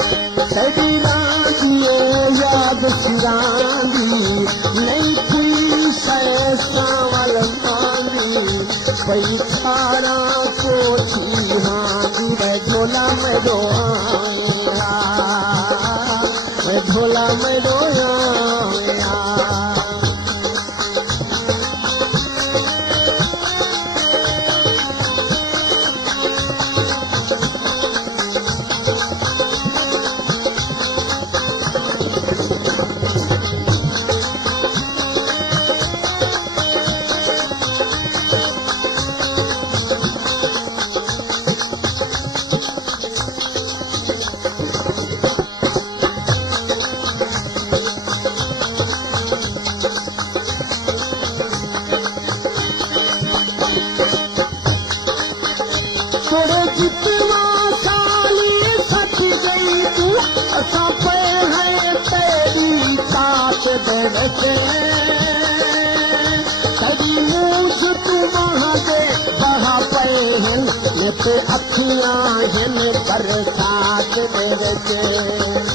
तेरी रांदिए याद सिरांदी नहीं थी सावल मांदी पई खारा कोठी हांदी मैं झोला में रोया मैं झोला में रोया थोड़े जितना साली सच गई तू असा पे है तेरी साथ देखे तेरी मूछ तू वहाँ दे बहा पे हैं ये पे अखियाँ हैं पर साथ देखे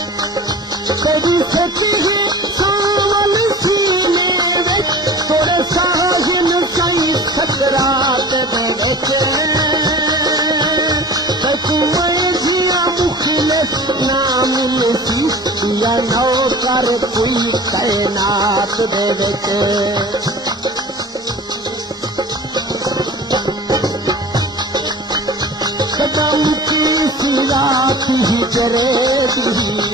तेरी सची है सावल सीने में थोड़े साहिल कई सकरात देखे तुम्हें जिया मुखलिस नाम मिलती या नौकर कोई तैनात देखे कदम की सिरात ही जरे दी